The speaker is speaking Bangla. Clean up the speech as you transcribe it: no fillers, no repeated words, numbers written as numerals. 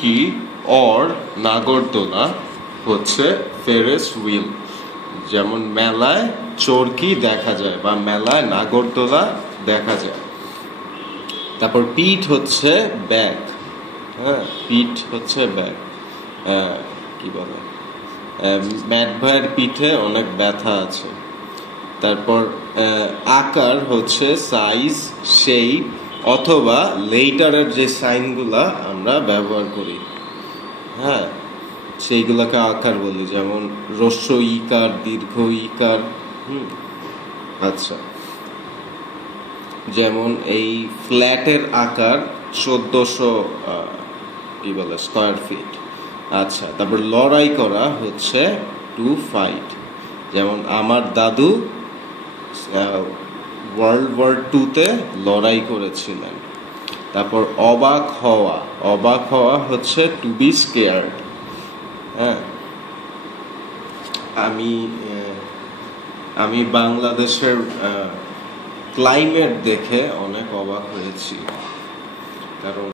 চরকি অর নাগরদোলা হচ্ছে ফেরাস হুইল। যেমন মেলায় চরকি দেখা যায় বা মেলায় নাগরদোলা দেখা যায়। তারপর পিঠ হচ্ছে ব্যাগ। হ্যাঁ, পিঠ হচ্ছে ব্যাগ। কি বলে, ম্যাট ভাইয়ের পিঠে অনেক ব্যথা আছে। তারপর আকার হচ্ছে সাইজ, শেপ অথবা লেটারের যে সাইনগুলা আমরা ব্যবহার করি, হ্যাঁ, সেইগুলোকে আকার বলি। যেমন হ্রস্ব ইকার, দীর্ঘ ইকার। আচ্ছা, যেমন এই ফ্ল্যাটের আকার 1400 কি বলে স্কয়ার ফিট। আচ্ছা, তারপর লড়াই করা হচ্ছে টু ফাইট। যেমন আমার দাদু ওয়ার্ল্ড ওয়ার 2-তে লড়াই করেছিলেন। তারপর অবাক হওয়া হচ্ছে টু বি স্কেয়ার্ড। হ্যাঁ, আমি বাংলাদেশের ক্লাইমেট দেখে অনেক অবাক হয়েছি, কারণ